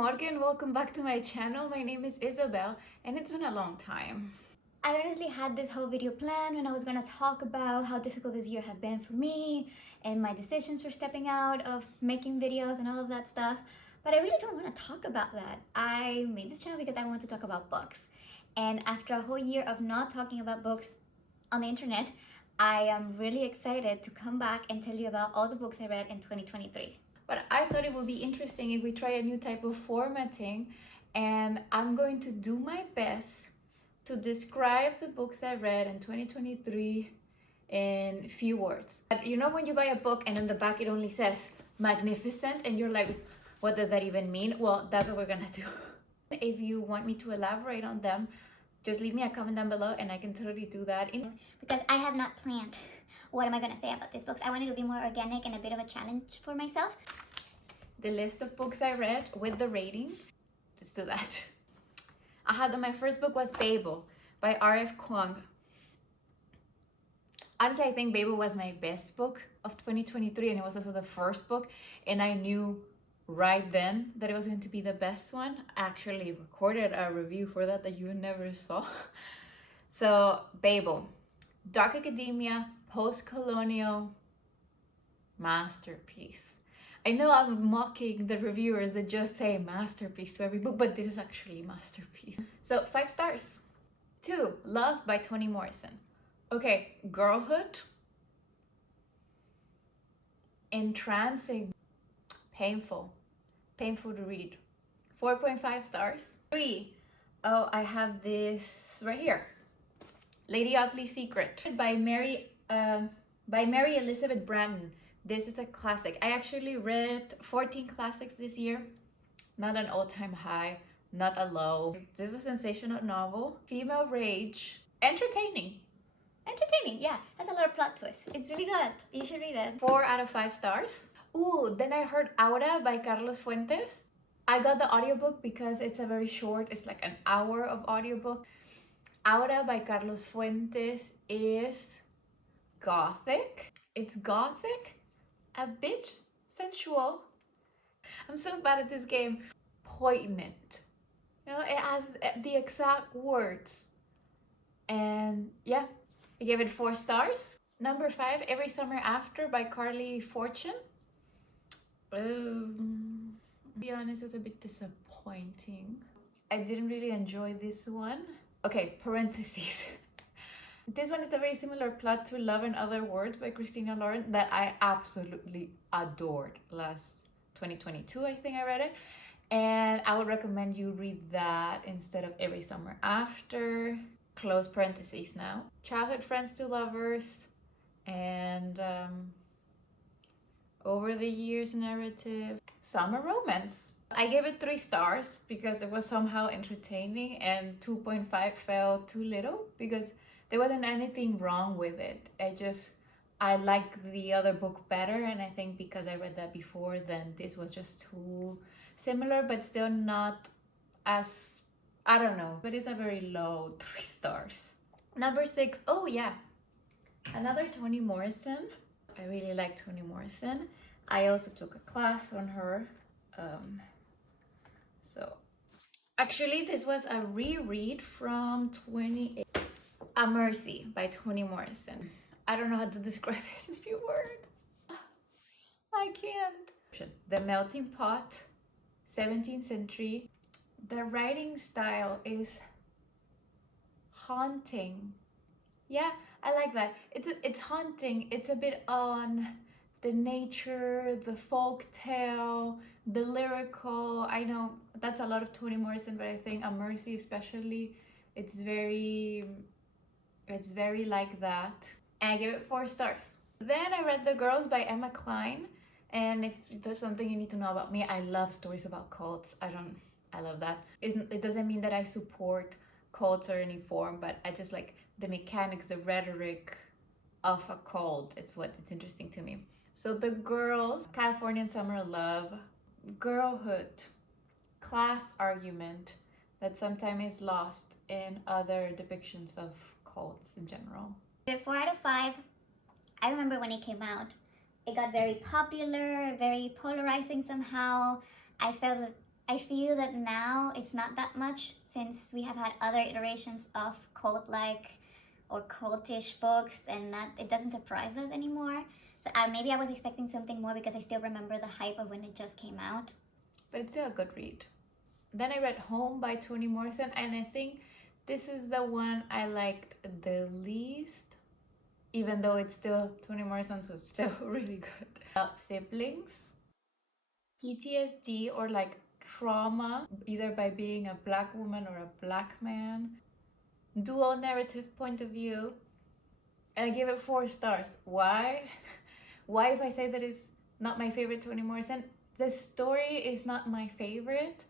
Morgen, welcome back to my channel. My name is Isabel and it's been a long time. I honestly had this whole video planned when I was gonna talk about how difficult this year had been for me and my decisions for stepping out of making videos and all of that stuff. But I really don't want to talk about that. I made this channel because I want to talk about books. And after a whole year of not talking about books on the internet, I am really excited to come back and tell you about all the books I read in 2023. But I thought it would be interesting if we try a new type of formatting, and I'm going to do my best to describe the books I read in 2023 in few words. You know when you buy a book and in the back it only says magnificent and you're like, what does that even mean? Well, that's what we're gonna do. If you want me to elaborate on them, just leave me a comment down below and I can totally do that. Because I have not planned what am I going to say about these books. I wanted to be more organic and a bit of a challenge for myself. The list of books I read with the rating. Let's do that. My first book was Babel by r.f.Kuang. Honestly, I think Babel was my best book of 2023 and it was also the first book, and I knew right then that it was going to be the best one. I actually recorded a review for that you never saw. So Babel, dark academia, post-colonial masterpiece. I know I'm mocking the reviewers that just say masterpiece to every book, but this is actually masterpiece. So 5 stars. 2, Love by Toni Morrison. Okay, girlhood, entrancing, painful to read. 4.5 stars. 3, oh, I have this right here. Lady Otley's Secret by Mary Elizabeth Branton. This is a classic. I actually read 14 classics this year. Not an all-time high, not a low. This is a sensational novel. Female rage. Entertaining, yeah. Has a lot of plot twists. It's really good. You should read it. 4 out of 5 stars. Ooh, then I heard Awad by Carlos Fuentes. I got the audiobook because it's a very short, it's like an hour of audiobook. Awad by Carlos Fuentes is gothic. It's gothic, a bit sensual. I'm so bad at this game. Poignant. You know, it has the exact words. And yeah, I gave it 4 stars. Number 5, Every Summer After by Carly Fortune. To be honest, it was a bit disappointing. I didn't really enjoy this one. Okay, parentheses. This one is a very similar plot to Love and Other Words by Christina Lauren that I absolutely adored. Last 2022, I think I read it. And I would recommend you read that instead of Every Summer After. Close parentheses now. Childhood Friends to Lovers and Over the Years narrative. Summer Romance. I gave it 3 stars because it was somehow entertaining, and 2.5 felt too little because there wasn't anything wrong with it. I like the other book better, and I think because I read that before, then this was just too similar, but still not as, I don't know, but it's a very low 3 stars. Number 6, oh yeah, another Toni Morrison. I really like Toni Morrison. I also took a class on her. So actually this was a reread from 28. A Mercy by Toni Morrison. I don't know how to describe it in a few words. I can't. The Melting Pot, 17th century. The writing style is haunting. Yeah, I like that. It's haunting. It's a bit on the nature, the folk tale, the lyrical. I know that's a lot of Toni Morrison, but I think A Mercy especially, it's very like that. And I gave it 4 stars. Then I read The Girls by Emma Cline. And if there's something you need to know about me, I love stories about cults. I love that. It doesn't mean that I support cults or any form, but I just like the mechanics, the rhetoric of a cult. It's interesting to me. So The Girls, Californian Summer Love, girlhood, class argument that sometimes is lost in other depictions of cults in general. 4 out of 5. I remember when it came out, it got very popular, very polarizing somehow. I felt I feel that now it's not that much since we have had other iterations of cult-like or cultish books, and it doesn't surprise us anymore. So maybe I was expecting something more because I still remember the hype of when it just came out. But it's still a good read. Then I read Home by Toni Morrison, and I think this is the one I liked the least, even though it's still Toni Morrison, so it's still really good. About siblings, PTSD, or like trauma, either by being a Black woman or a Black man, dual narrative point of view. And I give it 4 stars. Why? Why, if I say that it's not my favorite Toni Morrison? The story is not my favorite,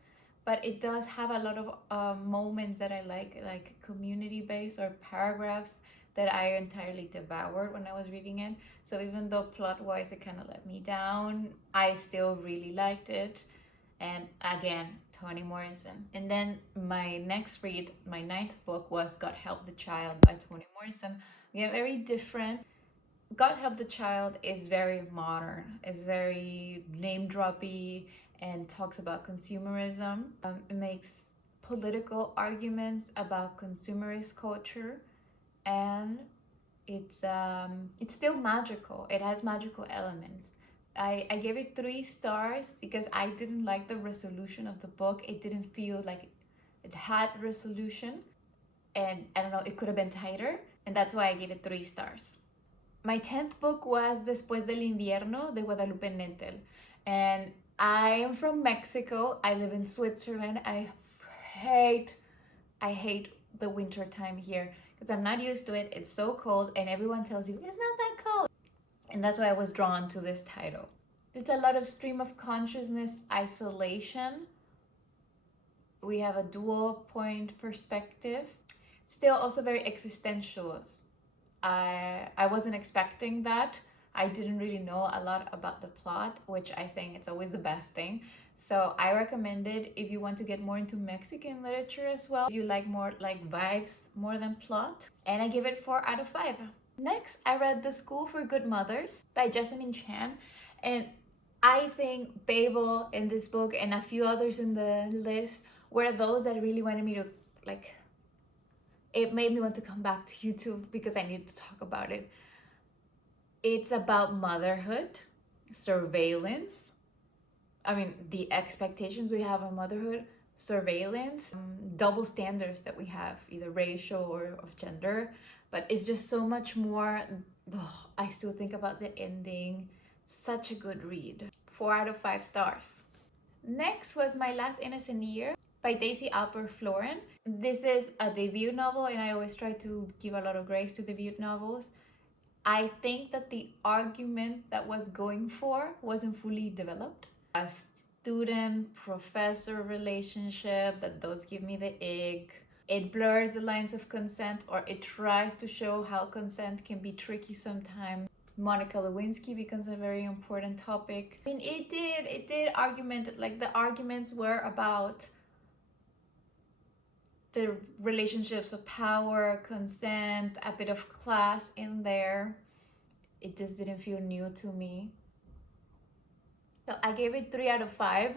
but it does have a lot of moments that I like community-based or paragraphs that I entirely devoured when I was reading it. So even though plot-wise it kind of let me down, I still really liked it. And again, Toni Morrison. And then my next read, my 9th book, was God Help the Child by Toni Morrison. Again, very different. God Help the Child is very modern. It's very name-droppy and talks about consumerism. It makes political arguments about consumerist culture, and it's still magical. It has magical elements. I gave it 3 stars because I didn't like the resolution of the book. It didn't feel like it had resolution, and I don't know, it could have been tighter, and that's why I gave it 3 stars. My 10th book was Después del Invierno de Guadalupe Nettel, and I am from Mexico. I live in Switzerland. I hate the winter time here because I'm not used to it. It's so cold, and everyone tells you it's not that cold. And that's why I was drawn to this title. It's a lot of stream of consciousness isolation. We have a dual point perspective. Still also very existential. I wasn't expecting that. I didn't really know a lot about the plot, which I think it's always the best thing. So I recommend it if you want to get more into Mexican literature as well. If you like more like vibes more than plot. And I give it 4 out of 5. Next, I read The School for Good Mothers by Jessamine Chan. And I think Babel in this book and a few others in the list were those that really wanted me to like, it made me want to come back to YouTube because I needed to talk about it. It's about motherhood, surveillance. I mean, the expectations we have of motherhood, surveillance, double standards that we have, either racial or of gender. But it's just so much more. I still think about the ending. Such a good read. 4 out of 5 stars. Next was My Last Innocent Year by Daisy Alpert Floren. This is a debut novel, and I always try to give a lot of grace to debut novels. I think that the argument that was going for wasn't fully developed. A student-professor relationship that does give me the ick. It blurs the lines of consent, or it tries to show how consent can be tricky sometimes. Monica Lewinsky becomes a very important topic. I mean, it did argument, like the arguments were about the relationships of power, consent, a bit of class in there. It just didn't feel new to me. So I gave it 3 out of 5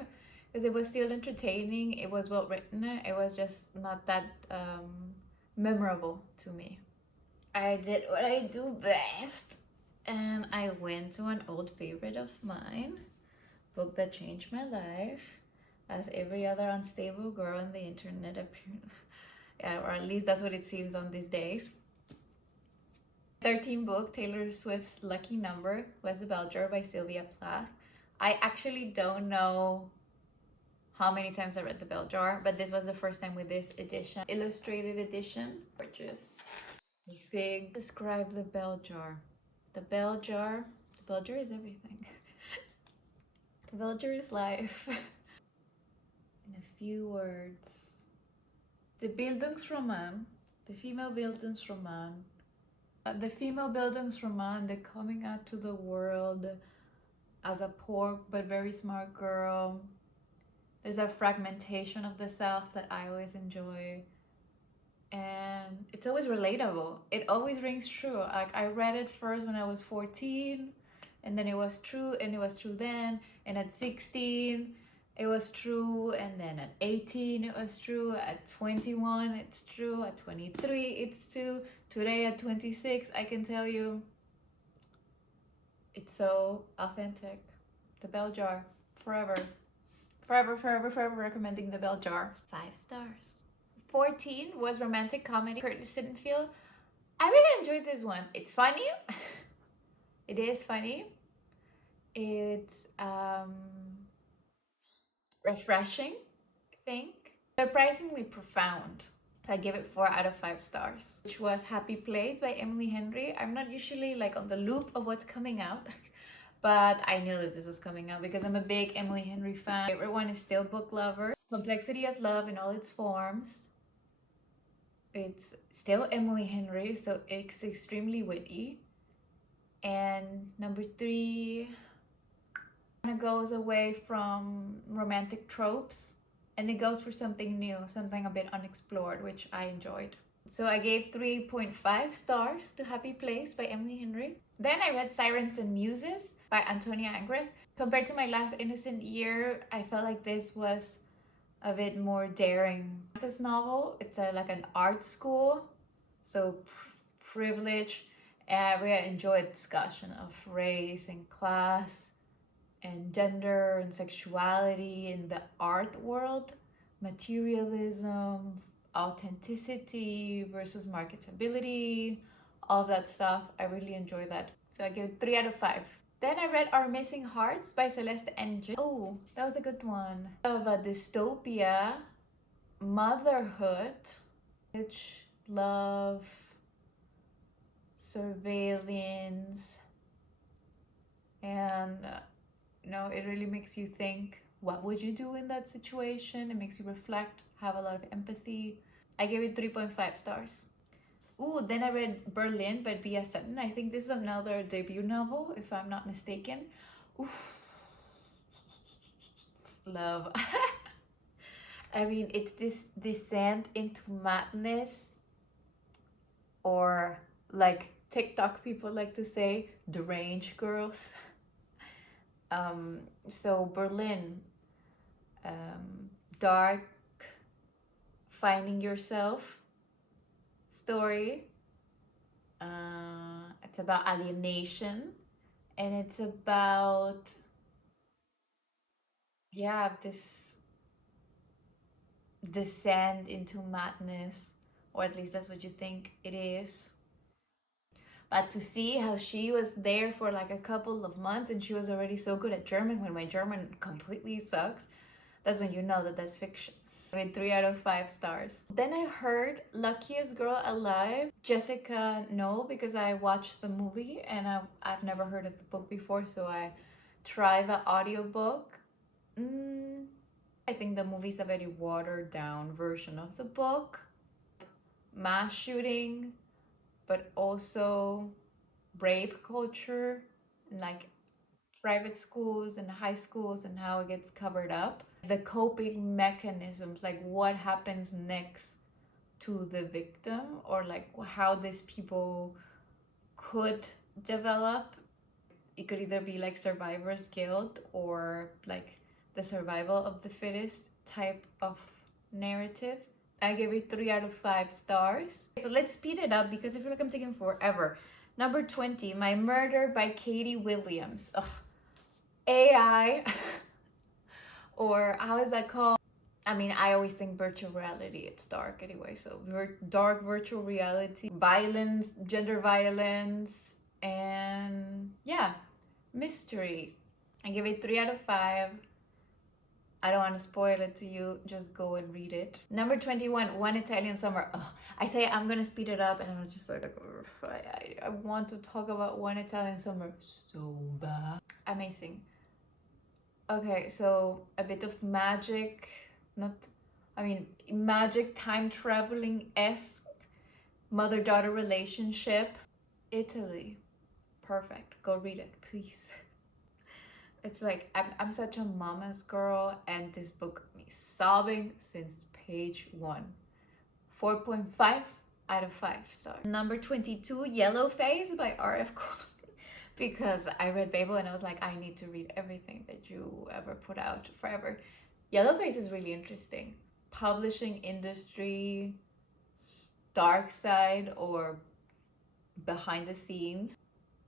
because it was still entertaining. It was well written. It was just not that memorable to me. I did what I do best, and I went to an old favorite of mine, book that changed my life, as every other unstable girl on the internet appeared. Yeah, or at least that's what it seems on these days. 13th book, Taylor Swift's Lucky Number, was The Bell Jar by Sylvia Plath. I actually don't know how many times I read The Bell Jar, but this was the first time with this edition, illustrated edition. Gorgeous. Big. Describe The Bell Jar. The Bell Jar is everything. The Bell Jar is life. In a few words. The Bildungsroman, the female Bildungsroman. The female Bildungsroman, the coming out to the world as a poor but very smart girl. There's a fragmentation of the South that I always enjoy. And it's always relatable. It always rings true. Like, I read it first when I was 14, and then it was true, and it was true then, and at 16, it was true, and then at 18 it was true, at 21 it's true, at 23 it's true, today at 26 I can tell you it's so authentic. The bell jar, forever, forever, forever, forever recommending the bell jar. 5 stars. 14 was romantic comedy, Curtis didn't feel. I really enjoyed this one. It's funny. It is funny. It's refreshing, I think. Surprisingly profound. I give it 4 out of 5 stars, which was Happy Place by Emily Henry. I'm not usually like on the loop of what's coming out, but I knew that this was coming out because I'm a big Emily Henry fan. My favorite one is still Book Lovers. Complexity of Love in all its forms. It's still Emily Henry, so it's extremely witty. And number 3 kind of goes away from romantic tropes and it goes for something new, something a bit unexplored, which I enjoyed. So I gave 3.5 stars to Happy Place by Emily Henry. Then I read Sirens and Muses by Antonia Angres. Compared to my last Innocent Year, I felt like this was a bit more daring. This novel, it's like an art school, so privilege. I really enjoyed discussion of race and class and gender and sexuality in the art world, materialism, authenticity versus marketability, all that stuff. I really enjoy that. So I give it 3 out of 5. Then I read Our Missing Hearts by Celeste Ng. Oh, that was a good one. About dystopia, motherhood, love, surveillance, and it really makes you think, what would you do in that situation? It makes you reflect, have a lot of empathy. I gave it 3.5 stars. Ooh, then I read Berlin by Bia Sutton. I think this is another debut novel, if I'm not mistaken. Oof. Love. I mean, it's this descent into madness, or like TikTok people like to say, deranged girls. So Berlin, dark, finding yourself story. It's about alienation, and it's about this descent into madness, or at least that's what you think it is. But to see how she was there for like a couple of months and she was already so good at German when my German completely sucks, that's when you know that that's fiction. I mean, 3 out of 5 stars. Then I heard Luckiest Girl Alive. Jessica, no, because I watched the movie and I've never heard of the book before, so I tried the audiobook. I think the movie's a very watered down version of the book. Mass shooting, but also rape culture, and like private schools and high schools and how it gets covered up. The coping mechanisms, like what happens next to the victim, or like how these people could develop. It could either be like survivor's guilt or like the survival of the fittest type of narrative. I gave it 3 out of 5 stars. So let's speed it up because I feel like I'm taking forever. Number 20, My Murder by Katie Williams. Ugh. AI, or how is that called? I mean, I always think virtual reality, it's dark anyway. So dark virtual reality, violence, gender violence, and mystery. I give it 3 out of 5. I don't want to spoil it to you. Just go and read it. Number 21, One Italian Summer. Ugh, I say I'm going to speed it up and I'm just like, I want to talk about One Italian Summer so bad. Amazing. Okay, so a bit of magic, magic time traveling-esque mother-daughter relationship. Italy. Perfect. Go read it, please. It's like, I'm such a mama's girl, and this book got me sobbing since page 1. 4.5 out of 5 stars. Number 22, Yellow Face by r.f.Kuang. because I read Babel and I was like, I need to read everything that you ever put out forever. Yellowface is really interesting. Publishing industry, dark side or behind the scenes,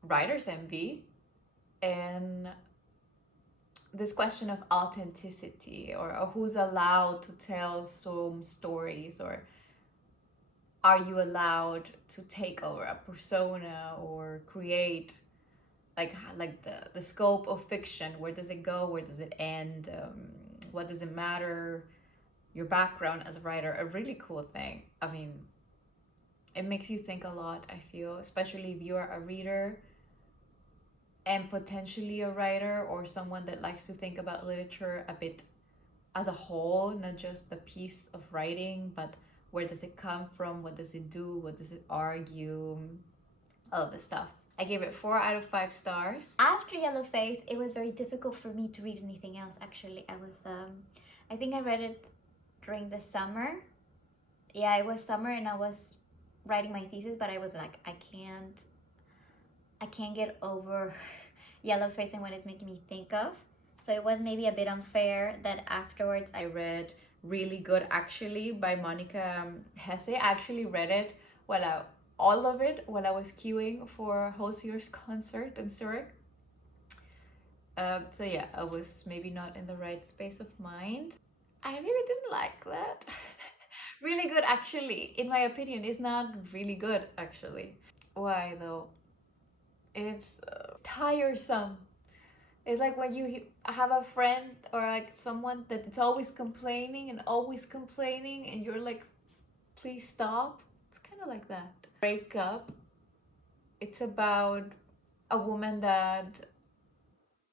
writer's envy, and this question of authenticity, or who's allowed to tell some stories, or are you allowed to take over a persona or create like the scope of fiction? Where does it go? Where does it end? What does it matter? Your background as a writer, a really cool thing. I mean, it makes you think a lot, I feel, especially if you are a reader and potentially a writer or someone that likes to think about literature a bit as a whole, not just the piece of writing, but where does it come from? What does it do? What does it argue? All of this stuff. I gave it 4 out of 5 stars. After Yellowface, it was very difficult for me to read anything else. Actually, I think I read it during the summer. Yeah, it was summer and I was writing my thesis, but I was like, I can't get over Yellowface and what it's making me think of. So it was maybe a bit unfair that afterwards I read Really Good Actually by Monica Hesse. I actually read it all of it while I was queuing for Hosier's concert in Zurich. So yeah, I was maybe not in the right space of mind. I really didn't like that. Really Good Actually, in my opinion, is not really good actually. Why though? It's tiresome. It's like when you have a friend or like someone that it's always complaining and you're like, please stop. It's kind of like that. Break up. It's about a woman that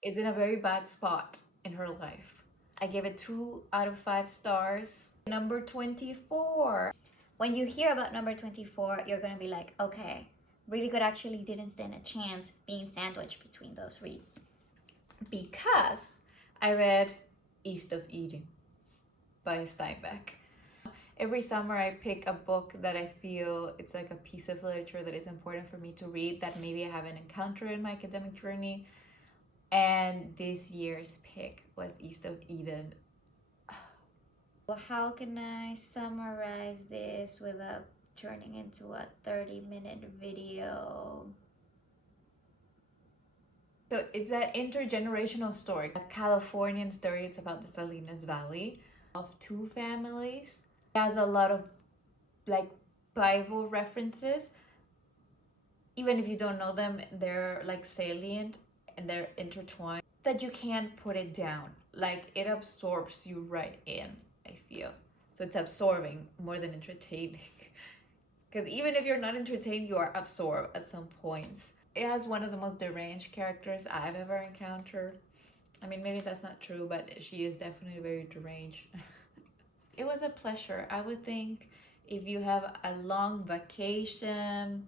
is in a very bad spot in her life. I gave it 2 out of 5 stars. Number 24. When you hear about number 24, you're gonna be like, okay, Really Good Actually didn't stand a chance being sandwiched between those reads. Because I read East of Eden by Steinbeck. Every summer I pick a book that I feel it's like a piece of literature that is important for me to read, that maybe I haven't encountered in my academic journey. And this year's pick was East of Eden. Well, how can I summarize this without turning into a 30-minute video? So it's an intergenerational story, a Californian story. It's about the Salinas Valley of 2 families. It has a lot of like Bible references. Even if you don't know them, they're like salient and they're intertwined, that you can't put it down. Like it absorbs you right in, I feel. So it's absorbing more than entertaining. Because even if you're not entertained, you are absorbed at some points. It has one of the most deranged characters I've ever encountered. I mean, maybe that's not true, but she is definitely very deranged. It was a pleasure. I would think if you have a long vacation,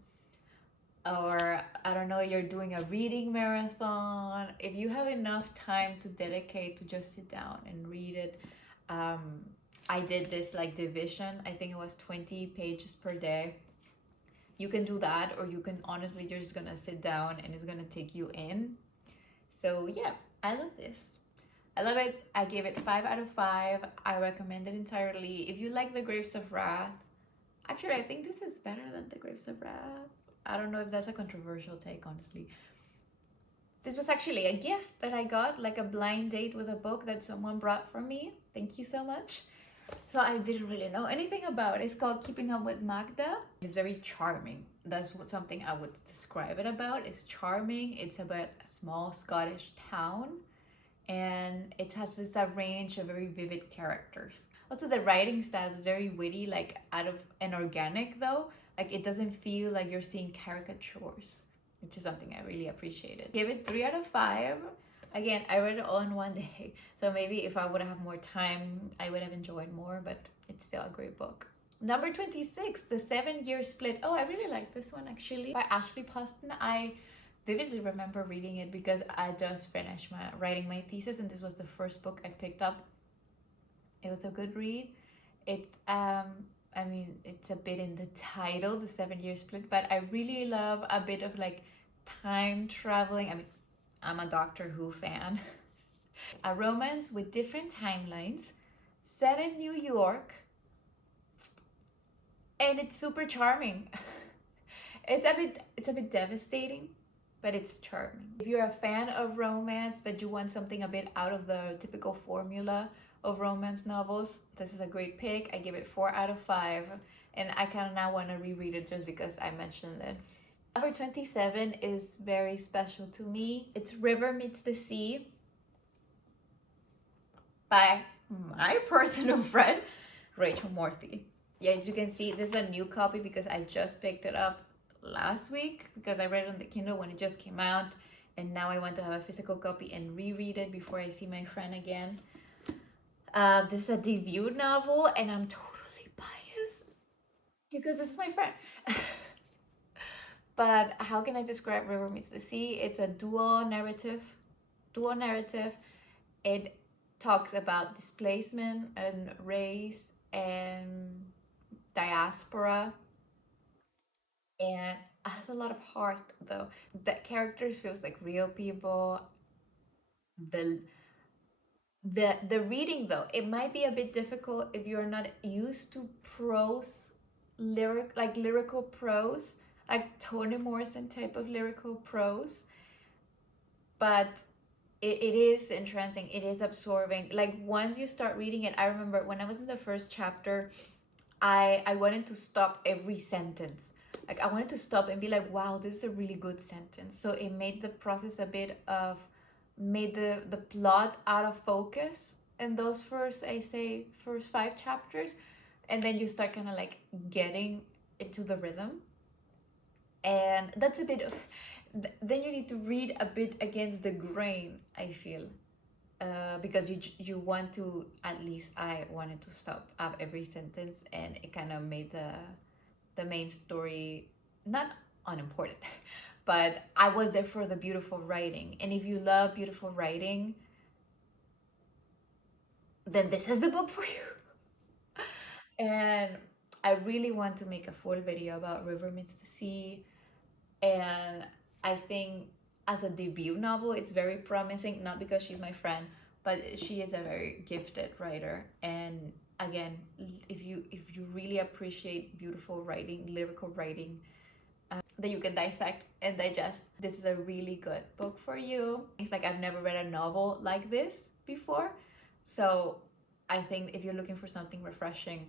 or I don't know, you're doing a reading marathon, if you have enough time to dedicate to just sit down and read it. I did this like division. I think it was 20 pages per day. You can do that, or you can honestly, you're just gonna sit down and it's gonna take you in. So yeah, I love this. I love it. I gave it 5 out of 5. I recommend it entirely. If you like The Grapes of Wrath, actually I think this is better than The Grapes of Wrath. I don't know if that's a controversial take, honestly. This was actually a gift that I got, like a blind date with a book that someone brought for me. Thank you so much. So I didn't really know anything about it. It's called Keeping Up with Magda. It's very charming. That's something I would describe it about. It's charming. It's about a small Scottish town, and it has this range of very vivid characters. Also, the writing style is very witty, like out of and organic though. Like it doesn't feel like you're seeing caricatures, which is something I really appreciated. Give it 3 out of 5. Again, I read it all in one day, so maybe if I would have more time, I would have enjoyed more, but it's still a great book. Number 26, The 7-Year Split. Oh, I really like this one actually, by Ashley Poston. I vividly remember reading it because I just finished writing my thesis, and this was the first book I picked up. It was a good read. It's I mean, it's a bit in the title, The 7-Year Split, but I really love a bit of like time traveling. I mean, I'm a Doctor Who fan. A romance with different timelines, set in New York, and it's super charming. It's a bit devastating, but it's charming. If you're a fan of romance, but you want something a bit out of the typical formula of romance novels, this is a great pick. I give it 4 out of 5, and I kind of now want to reread it just because I mentioned it. Number 27 is very special to me. It's River Meets the Sea by my personal friend, Rachel Morthy. Yeah, as you can see, this is a new copy because I just picked it up last week because I read it on the Kindle when it just came out, and now I want to have a physical copy and reread it before I see my friend again. This is a debut novel, and I'm totally biased because this is my friend. But how can I describe River Meets the Sea? It's a dual narrative. It talks about displacement and race and diaspora, and it has a lot of heart though. The characters feels like real people. The the reading though, it might be a bit difficult if you're not used to prose, lyrical prose, like Toni Morrison type of lyrical prose. But it is entrancing, it is absorbing. Like once you start reading it, I remember when I was in the first chapter, I wanted to stop every sentence. Like I wanted to stop and be like, wow, this is a really good sentence. So it made the process a bit of, made the plot out of focus in those first 5 chapters. And then you start kind of like getting into the rhythm. And that's a bit of, then you need to read a bit against the grain, I feel. Because you want to, at least I wanted to stop at every sentence, and it kind of made the main story not unimportant, but I was there for the beautiful writing. And if you love beautiful writing, then this is the book for you. And I really want to make a full video about River Meets the Sea, and I think as a debut novel, it's very promising, not because she's my friend, but she is a very gifted writer. And again, if you really appreciate beautiful writing, lyrical writing, that you can dissect and digest, this is a really good book for you. It's like I've never read a novel like this before, so I think if you're looking for something refreshing,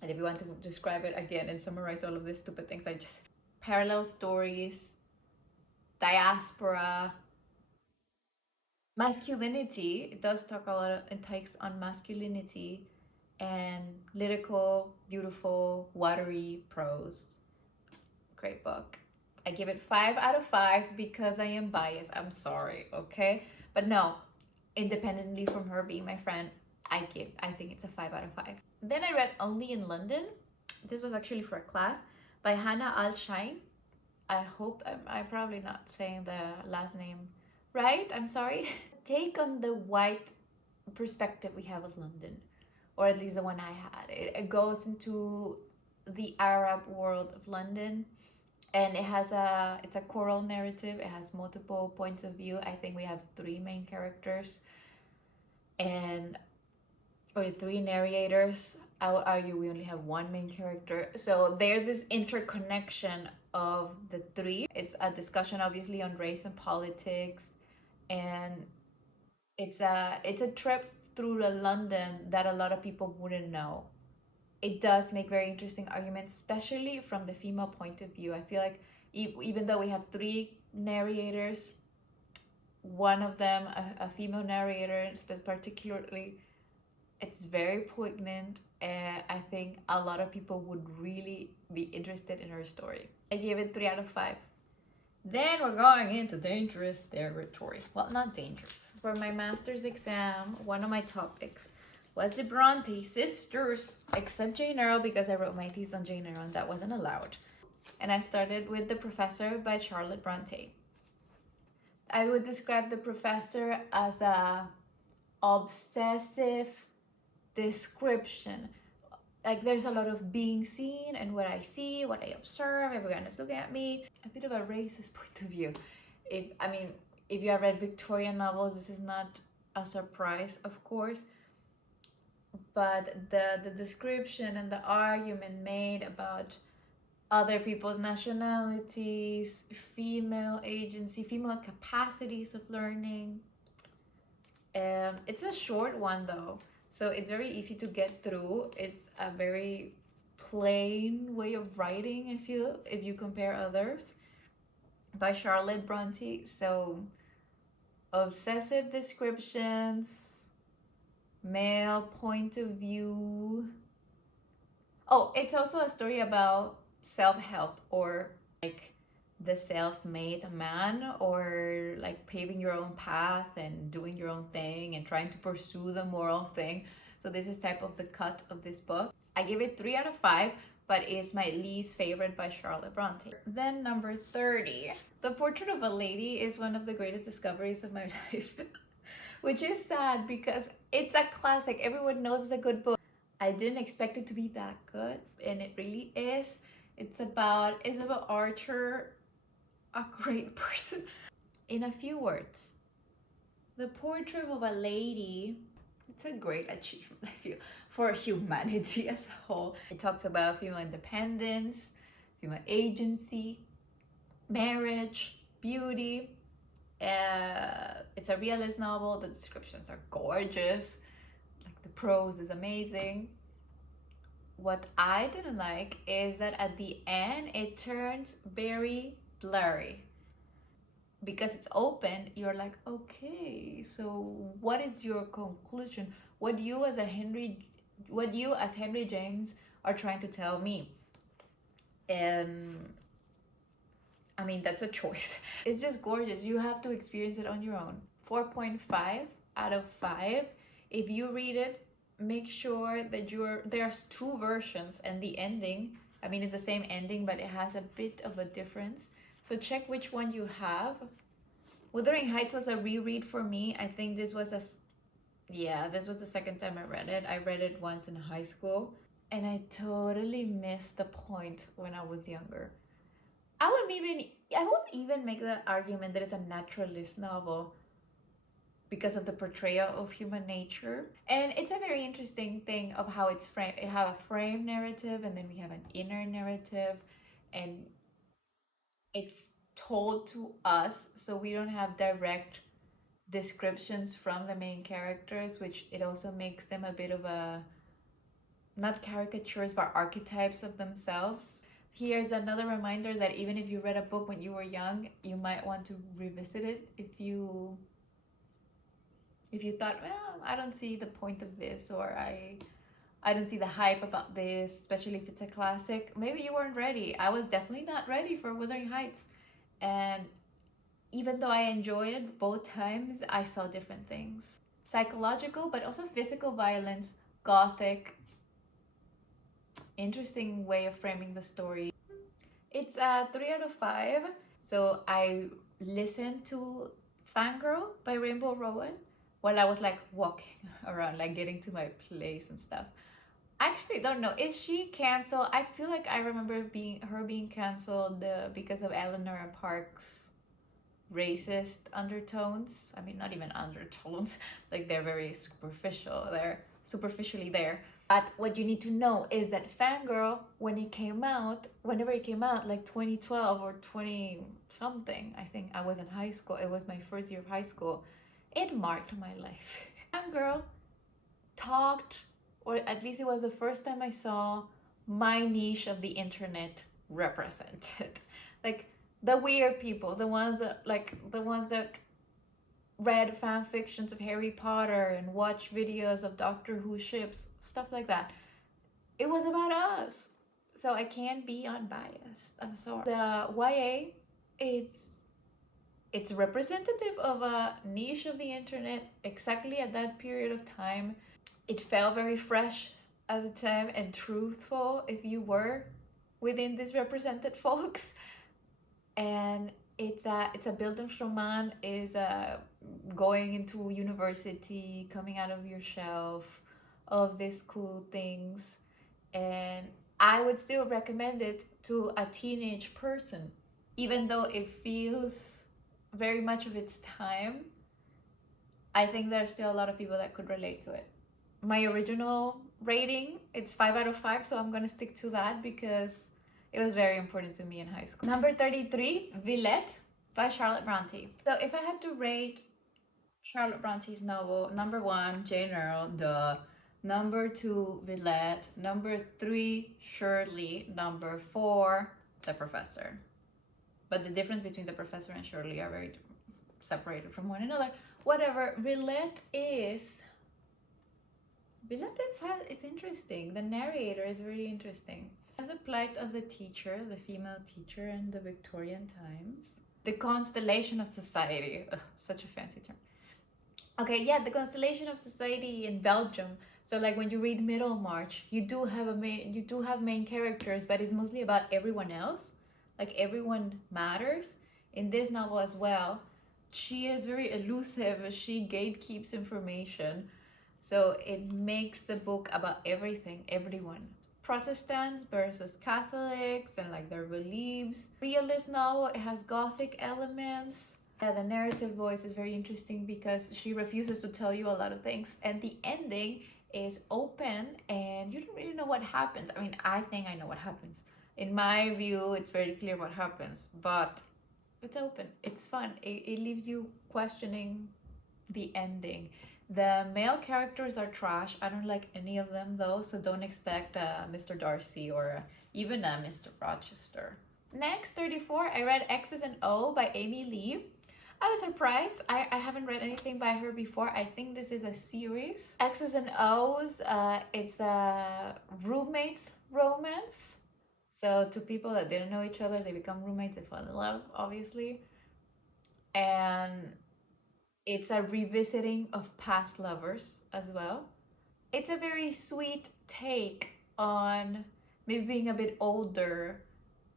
and if you want to describe it again and summarize all of these stupid things, I just, parallel stories, diaspora, masculinity. It does talk a lot of, it takes on masculinity, and lyrical, beautiful, watery prose. Great book. I give it 5 out of 5 because I am biased. I'm sorry, okay? But no, independently from her being my friend, I think it's a 5 out of 5. Then I read Only in London. This was actually for a class by Hannah Al-Shine. I hope I'm probably not saying the last name right. I'm sorry. Take on the white perspective we have of London, or at least the one I had. It goes into the Arab world of London, and it's a choral narrative. It has multiple points of view. I think we have 3 main characters, or 3 narrators. I would argue we only have 1 main character. So there's this interconnection of the 3. It's a discussion obviously on race and politics, and it's a trip through London that a lot of people wouldn't know. It does make very interesting arguments, especially from the female point of view. I feel like even though we have 3 narrators, one of them, a female narrator, particularly, it's very poignant, and I think a lot of people would really be interested in her story. I gave it 3 out of 5. Then we're going into dangerous territory. Well, not dangerous. For my master's exam, one of my topics was the Bronte sisters, except Jane Eyre, because I wrote my thesis on Jane Eyre and that wasn't allowed. And I started with The Professor by Charlotte Bronte. I would describe The Professor as a obsessive description like there's a lot of being seen and what I see, what I observe, everyone is looking at me. A bit of a racist point of view. If you have read Victorian novels, this is not a surprise, of course. But the description and the argument made about other people's nationalities, female agency, female capacities of learning. It's a short one though, so it's very easy to get through. It's a very plain way of writing, I feel, if you compare others, by Charlotte Bronte. So obsessive descriptions, male point of view. Oh, it's also a story about self-help, or like the self-made man, or like paving your own path and doing your own thing and trying to pursue the moral thing. So this is type of the cut of this book. I give it 3 out of 5, but it's my least favorite by Charlotte Bronte. Then number 30, The Portrait of a Lady is one of the greatest discoveries of my life. Which is sad because it's a classic. Everyone knows it's a good book. I didn't expect it to be that good, and it really is. It's about Isabel Archer, a great person. In a few words, The Portrait of a Lady, it's a great achievement, I feel, for humanity as a whole. It talks about female independence, female agency, marriage, beauty. It's a realist novel. The descriptions are gorgeous. Like the prose is amazing. What I didn't like is that at the end it turns very blurry. Because it's open, you're like, okay, so what is your conclusion? What you as Henry James are trying to tell me? I mean, that's a choice. It's just gorgeous. You have to experience it on your own. 4.5 out of 5. If you read it, make sure that there's 2 versions, and the ending, I mean, it's the same ending, but it has a bit of a difference. So check which one you have. Wuthering Heights was a reread for me. I think this was this was the second time I read it. I read it once in high school, and I totally missed the point when I was younger. I would even make the argument that it's a naturalist novel because of the portrayal of human nature. And it's a very interesting thing of how it's framed. We have a frame narrative, and then we have an inner narrative, and it's told to us, so we don't have direct descriptions from the main characters, which it also makes them a bit of a, not caricatures, but archetypes of themselves. Here's another reminder that even if you read a book when you were young, you might want to revisit it if you thought, well, I don't see the point of this, or I don't see the hype about this, especially if it's a classic. Maybe you weren't ready. I was definitely not ready for Wuthering Heights. And even though I enjoyed it both times, I saw different things. Psychological, but also physical violence, gothic. Interesting way of framing the story. It's a 3 out of 5. So I listened to Fangirl by Rainbow Rowan while I was like walking around, like getting to my place and stuff. I actually don't know. Is she canceled? I feel like I remember her being canceled because of Eleanor Park's racist undertones. I mean, not even undertones. Like they're very superficial. They're superficially there. But what you need to know is that Fangirl, whenever it came out, like 2012 or 20 something, I think I was in high school. It was my first year of high school. It marked my life. Fangirl talked, or at least it was the first time I saw my niche of the internet represented. Like the weird people, the ones that read fan fictions of Harry Potter and watched videos of Doctor Who ships, stuff like that. It was about us. So I can't be unbiased. I'm sorry. The YA, it's representative of a niche of the internet exactly at that period of time. It felt very fresh at the time and truthful if you were within these represented folks. And it's a Bildungsroman, is going into university, coming out of your shelf, of these cool things. and I would still recommend it to a teenage person, even though it feels very much of its time. I think there's still a lot of people that could relate to it. My original rating, it's 5 out of 5, so I'm gonna stick to that because it was very important to me in high school. Number 33, Villette by Charlotte Bronte. So if I had to rate Charlotte Bronte's novel, number 1, Jane Eyre, duh. Number 2, Villette. Number 3, Shirley. Number 4, The Professor. But the difference between The Professor and Shirley are very separated from one another. Whatever, Villette is interesting. The narrator is very interesting. And the plight of the teacher, the female teacher in the Victorian times. The constellation of society. Ugh, such a fancy term. Okay, yeah, the constellation of society in Belgium. So like when you read Middlemarch, you do have main characters, but it's mostly about everyone else. Like everyone matters. In this novel as well, she is very elusive. She gatekeeps information. So it makes the book about everything, everyone. Protestants versus Catholics and like their beliefs. Realist novel, it has gothic elements. The narrative voice is very interesting because she refuses to tell you a lot of things, and the ending is open and you don't really know what happens. I mean, I think I know what happens. In my view, it's very clear what happens, but it's open. It's fun. It leaves you questioning the ending. The male characters are trash. I don't like any of them though, so don't expect Mr. Darcy or even Mr. Rochester. Next, 34, I read X's and O by Amy Lee. I was surprised. I haven't read anything by her before. I think this is a series. X's and O's, it's a roommates romance. So two people that didn't know each other, they become roommates, they fall in love, obviously. And it's a revisiting of past lovers as well. It's a very sweet take on maybe being a bit older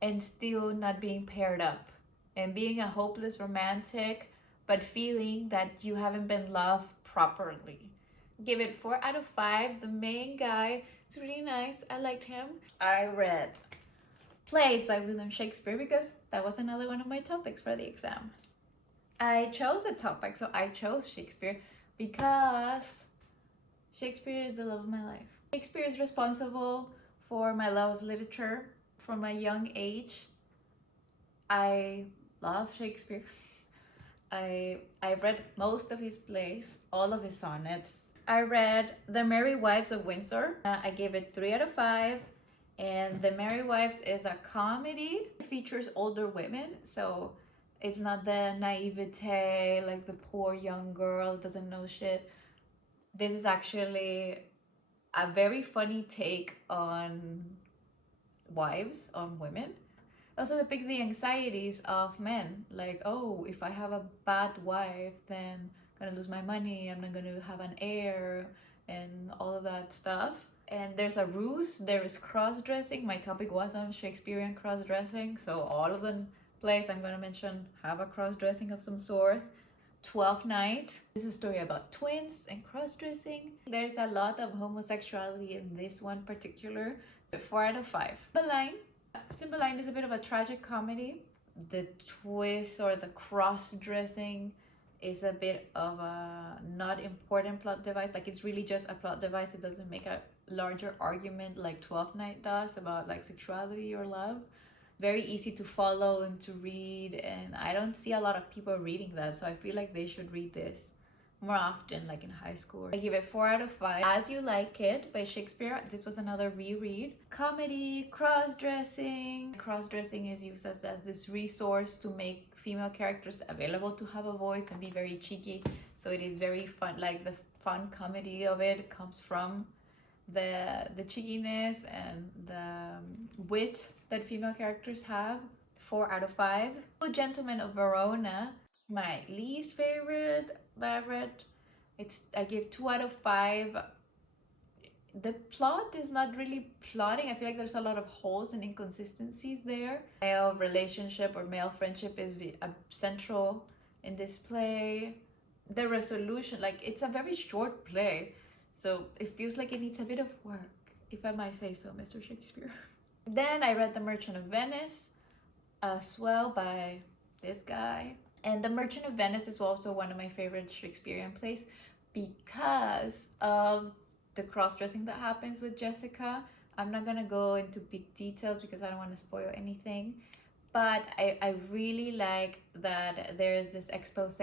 and still not being paired up, and being a hopeless romantic, but feeling that you haven't been loved properly. Give it 4 out of 5. The main guy is really nice. I liked him. I read plays by William Shakespeare because that was another one of my topics for the exam. I chose a topic, so I chose Shakespeare because Shakespeare is the love of my life. Shakespeare is responsible for my love of literature from a young age. I love Shakespeare. I've read most of his plays, all of his sonnets. I read The Merry Wives of Windsor. I gave it 3 out of 5. And The Merry Wives is a comedy. It features older women, so it's not the naivete, like the poor young girl doesn't know shit. This is actually a very funny take on wives, on women. Also depicts the anxieties of men, like, oh, if I have a bad wife, then I'm gonna lose my money, I'm not gonna have an heir, and all of that stuff. And there's a ruse, there is cross-dressing. My topic was on Shakespearean cross-dressing, so all of the plays I'm gonna mention have a cross-dressing of some sort. 12th Night. This is a story about twins and cross-dressing. There's a lot of homosexuality in this one particular. So 4 out of 5. Cymbeline is a bit of a tragic comedy. The twist or the cross-dressing is a bit of a not important plot device. Like it's really just a plot device. It doesn't make a larger argument like 12th Night does about like sexuality or love. Very easy to follow and to read, and I don't see a lot of people reading that, so I feel like they should read this more often, like in high school. I give it 4 out of 5. As You Like It by Shakespeare. This was another reread. Comedy, cross-dressing. Cross-dressing is used as this resource to make female characters available to have a voice and be very cheeky. So it is very fun, like the fun comedy of it comes from the cheekiness and the wit that female characters have. 4 out of 5. Two Gentlemen of Verona, my least favorite that I've read. I give 2 out of 5. The plot is not really plotting. I feel like there's a lot of holes and inconsistencies there. Male relationship or male friendship is central in this play. The resolution, like it's a very short play, so it feels like it needs a bit of work. if I might say so, Mr. Shakespeare. Then I read The Merchant of Venice as well by this guy. And The Merchant of Venice is also one of my favorite Shakespearean plays because of the cross-dressing that happens with Jessica. I'm not gonna go into big details because I don't want to spoil anything, but I really like that there is this expose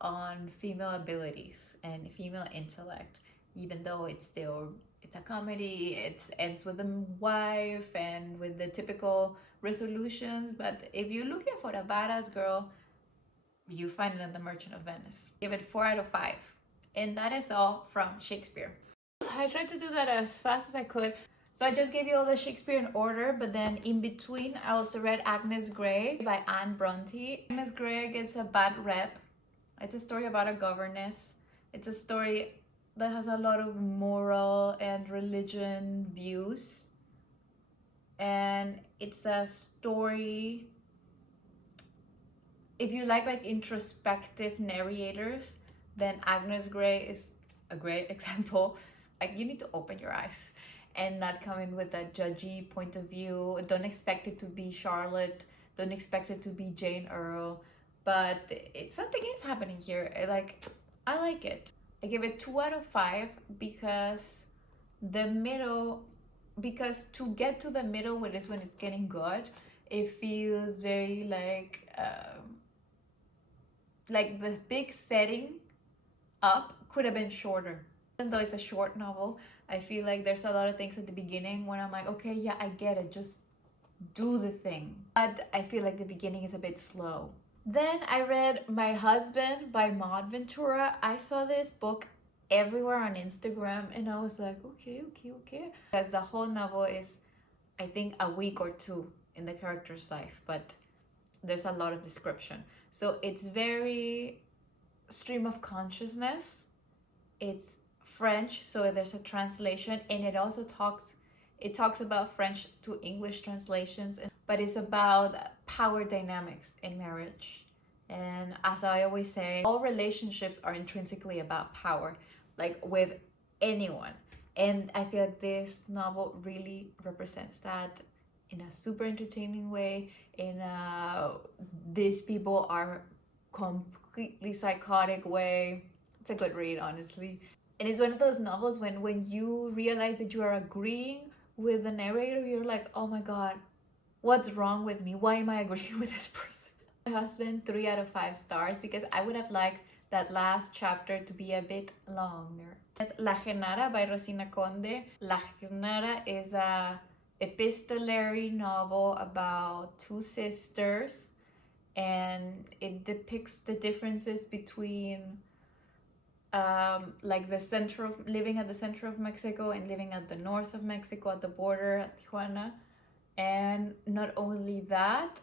on female abilities and female intellect, even though it's a comedy. It ends with the wife and with the typical resolutions, but if you're looking for a badass girl, you find it in The Merchant of Venice. Give it 4 out of 5. And that is all from Shakespeare. I tried to do that as fast as I could. So I just gave you all the Shakespeare in order, but then in between I also read Agnes Grey by Anne Bronte. Agnes Grey gets a bad rep. It's a story about a governess. It's a story that has a lot of moral and religion views. And it's a story, if you like introspective narrators, then Agnes Grey is a great example. Like, you need to open your eyes and not come in with a judgy point of view. Don't expect it to be Charlotte. Don't expect it to be Jane Eyre. But something is happening here. I like it. I give it 2 out of 5 because to get to the middle, when it's getting good, it feels very like the big setting up could have been shorter. Even though it's a short novel, I feel like there's a lot of things at the beginning when I'm like, okay, yeah, I get it, just do the thing. But I feel like the beginning is a bit slow. Then I read My Husband by Maud Ventura. I saw this book everywhere on Instagram and I was like, okay. Because the whole novel is, I think, a week or 2 in the character's life, but there's a lot of description. So it's very stream of consciousness. It's French, so there's a translation, and it also talks about French to English translations, but it's about power dynamics in marriage. And as I always say, all relationships are intrinsically about power, like with anyone. And I feel like this novel really represents that in a super entertaining way. These people are completely psychotic way. It's a good read, honestly. And it's one of those novels when you realize that you are agreeing with the narrator, you're like, oh my god, what's wrong with me? Why am I agreeing with this person? My Husband, 3 out of 5 stars, because I would have liked that last chapter to be a bit longer. La Genara by Rosina Conde. La Genara is a epistolary novel about 2 sisters, and it depicts the differences between like living at the center of Mexico and living at the north of Mexico at the border at Tijuana. And not only that,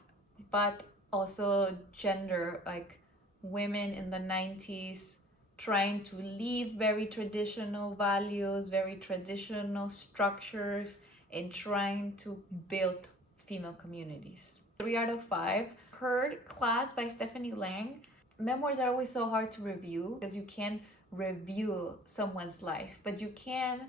but also gender, like women in the 90s trying to leave very traditional values, very traditional structures, and trying to build female communities. 3 out of 5. Heard Class by Stephanie Lang. Memoirs are always so hard to review because you can't review someone's life, but you can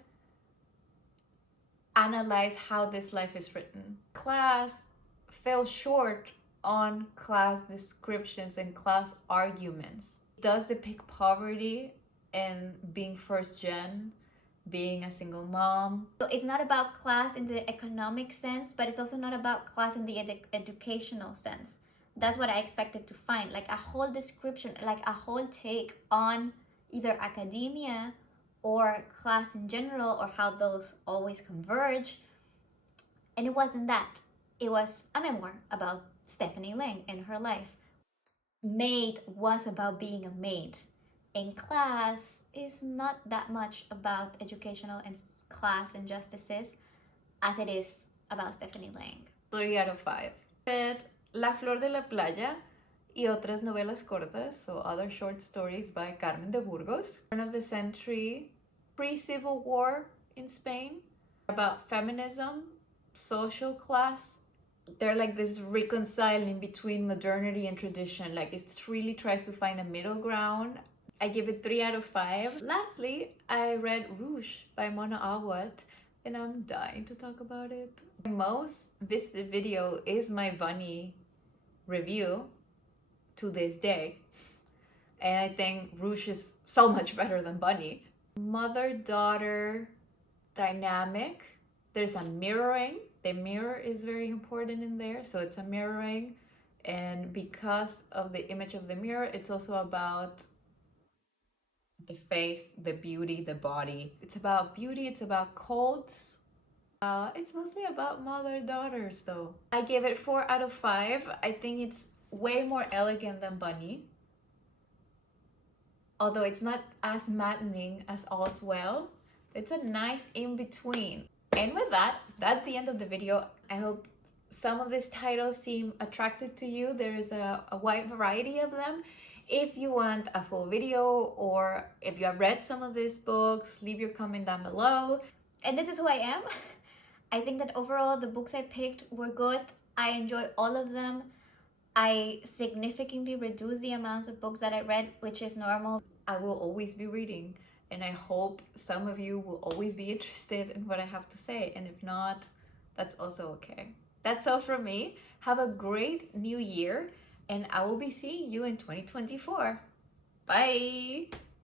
analyze how this life is written. Class fell short on class descriptions and class arguments. It does depict poverty and being first gen, being a single mom. So it's not about class in the economic sense, but it's also not about class in the educational sense. That's what I expected to find, like a whole description, like a whole take on either academia or class in general, or how those always converge. And it wasn't that. It was a memoir about Stephanie Lang and her life. Maid was about being a maid, and Class is not that much about educational and class injustices as it is about Stephanie Lang. 3 out of 5. Read La Flor de la Playa y otras novelas cortas, so other short stories by Carmen de Burgos. Turn of the century, pre-Civil War in Spain, about feminism, social class. They're like this reconciling between modernity and tradition. Like, it really tries to find a middle ground. I give it 3 out of 5. Lastly, I read Rouge by Mona Awad. and I'm dying to talk about it. My most visited video is my bunny review to this day. And I think Rouge is so much better than Bunny. Mother-daughter dynamic. There's a mirroring. The mirror is very important in there. So it's a mirroring. And because of the image of the mirror, it's also about the face, the beauty, the body. It's about beauty. It's about codes. It's mostly about mother-daughters though. I gave it 4 out of 5. I think it's way more elegant than Bunny. Although it's not as maddening as All's Well, it's a nice in-between. And with that, that's the end of the video. I hope some of these titles seem attractive to you. There is a wide variety of them. If you want a full video, or if you have read some of these books, leave your comment down below. And this is who I am. I think that overall the books I picked were good. I enjoy all of them. I significantly reduced the amounts of books that I read, which is normal. I will always be reading, and I hope some of you will always be interested in what I have to say, and if not, that's also okay. That's all from me. Have a great new year, and I will be seeing you in 2024. Bye!